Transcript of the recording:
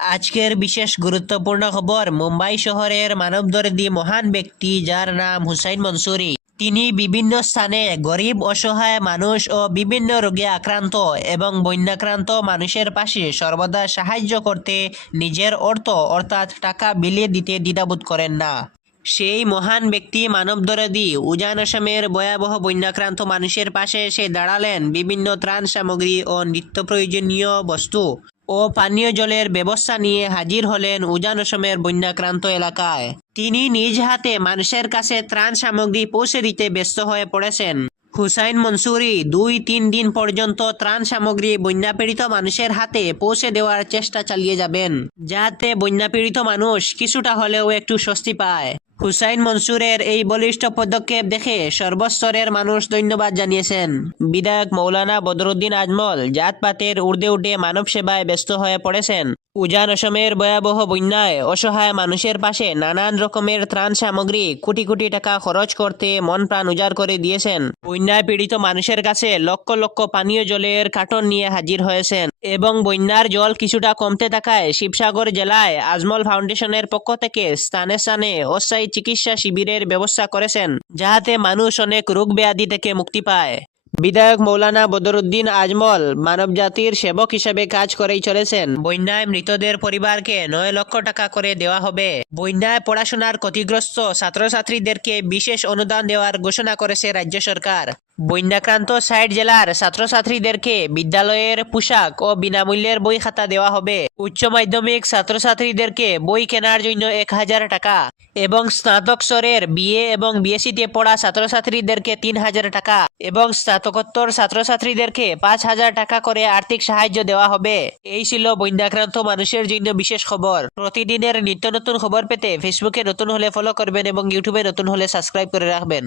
আজকের বিশেষ গুরুত্বপূর্ণ খবর, মুম্বাই শহরের মানবদর্দী মহান ব্যক্তি যার নাম হুসাইন মনসুরি, তিনি বিভিন্ন স্থানে গরিব অসহায় মানুষ ও বিভিন্ন রোগে আক্রান্ত এবং বন্যাক্রান্ত মানুষের পাশে সর্বদা সাহায্য করতে নিজের অর্থ অর্থাৎ টাকা বিলিয়ে দিতে দ্বিধাবোধ করেন না। সেই মহান ব্যক্তি মানবদরদী উজান আসামের ভয়াবহ বন্যাক্রান্ত মানুষের পাশে এসে দাঁড়ালেন বিভিন্ন ত্রাণ সামগ্রী ও নিত্য প্রয়োজনীয় বস্তু ও পানীয় জলের ব্যবস্থা নিয়ে হাজির হলেন উজান আসামের বন্যাক্রান্ত এলাকায়। তিনি নিজ হাতে মানুষের কাছে ত্রাণ সামগ্রী পৌঁছে দিতে ব্যস্ত হয়ে পড়েছেন। হুসাইন মনসুরি 2-3 দিন পর্যন্ত ত্রাণ সামগ্রী বন্যাপীড়িত মানুষের হাতে পৌঁছে দেওয়ার চেষ্টা চালিয়ে যাবেন, যাতে বন্যাপীড়িত মানুষ কিছুটা হলেও একটু স্বস্তি পায়। হুসাইন মনসুরের এই বলিষ্ঠ পদক্ষেপ দেখে সর্বস্তরের মানুষ ধন্যবাদ জানিয়েছেন। বিধায়ক মৌলানা বদরুদ্দিন আজমল জাতপাতের ঊর্ধ্বে উঠে মানব সেবায় ব্যস্ত হয়ে পড়েছেন। উজান অসমের ভয়াবহ বন্যায় অসহায় মানুষের পাশে নানান রকমের ত্রাণ সামগ্রী কোটি কোটি টাকা খরচ করতে মন প্রাণ উজাড় করে দিয়েছেন। বন্যায় পীড়িত মানুষের কাছে লক্ষ লক্ষ পানীয় জলের কার্টন নিয়ে হাজির হয়েছেন এবং বন্যার জল কিছুটা কমতে থাকায় শিবসাগর জেলায় আজমল ফাউন্ডেশনের পক্ষ থেকে স্থানে স্থানে অস্থায়ী চিকিৎসা শিবিরের ব্যবস্থা করেছেন, যাতে মানুষ অনেক রোগ ব্যাধি থেকে মুক্তি পায়। বিধায়ক মৌলানা বদরুদ্দিন আজমল মানবজাতির সেবক হিসেবে কাজ করেই চলেছেন। বন্যায় মৃতদের পরিবারকে 9 লক্ষ টাকা করে দেওয়া হবে। বন্যায় পড়াশোনার ক্ষতিগ্রস্ত ছাত্রছাত্রীদেরকে বিশেষ অনুদান দেওয়ার ঘোষণা করেছে রাজ্য সরকার। বন্যাক্রান্ত 60 জেলার ছাত্রছাত্রীদেরকে বিদ্যালয়ের পোশাক ও বিনামূল্যের বই খাতা দেওয়া হবে। উচ্চ মাধ্যমিক ছাত্রছাত্রীদেরকে বই কেনার জন্য 1000 টাকা এবং স্নাতক স্তরের বিএ এবং বিএসসিতে পড়া ছাত্রছাত্রীদেরকে 3000 টাকা এবং স্নাতকোত্তর ছাত্রছাত্রীদেরকে 5000 টাকা করে আর্থিক সাহায্য দেওয়া হবে। এই ছিল বন্যাক্রান্ত মানুষের জন্য বিশেষ খবর। প্রতিদিনের নিত্য নতুন খবর পেতে ফেসবুকে নতুন হলে ফলো করবেন এবং ইউটিউবে নতুন হলে সাবস্ক্রাইব করে রাখবেন।